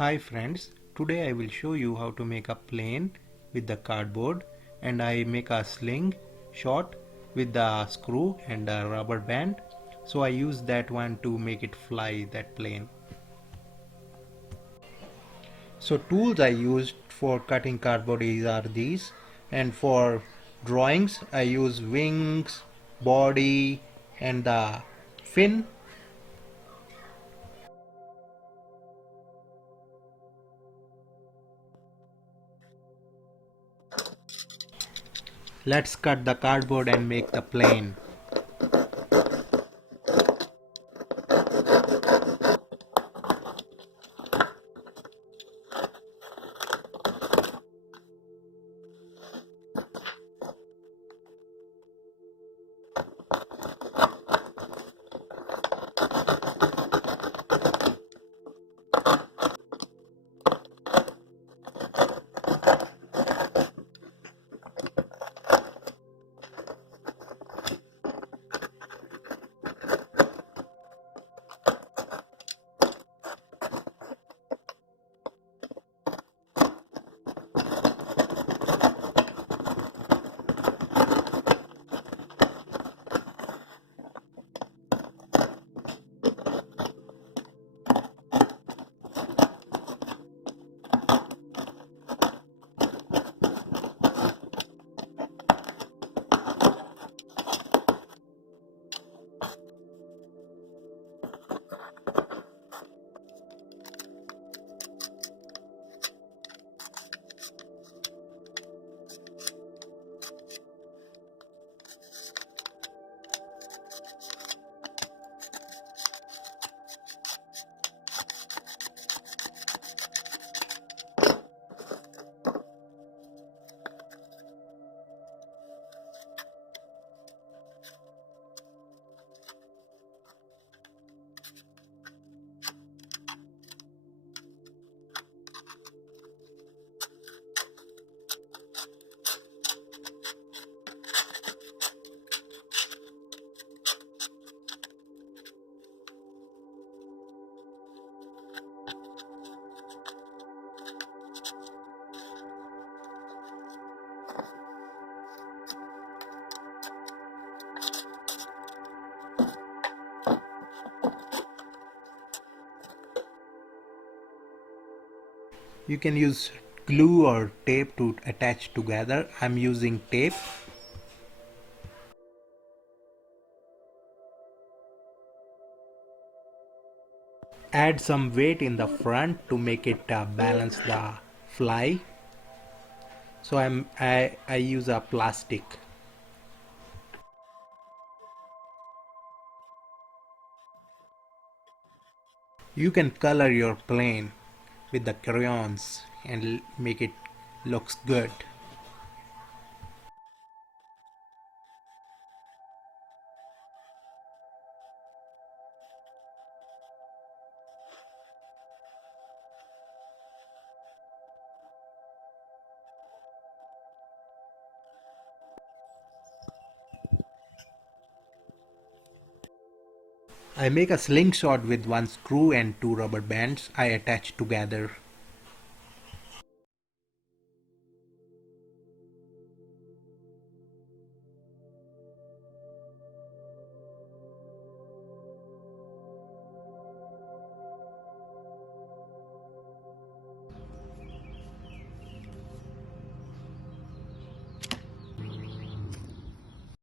Hi friends, today I will show you how to make a plane with the cardboard, and I make a sling shot with the screw and a rubber band. So I use that one to make it fly, that plane. So tools I used for cutting cardboard are these, and for drawings I use wings, body and the fin. Let's cut the cardboard and make the plane. You can use glue or tape to attach together. I'm using tape. Add some weight in the front to make it balance the fly. So I use a plastic. You can color your plane with the crayons and make it looks good. I make a slingshot with one screw and two rubber bands I attach together.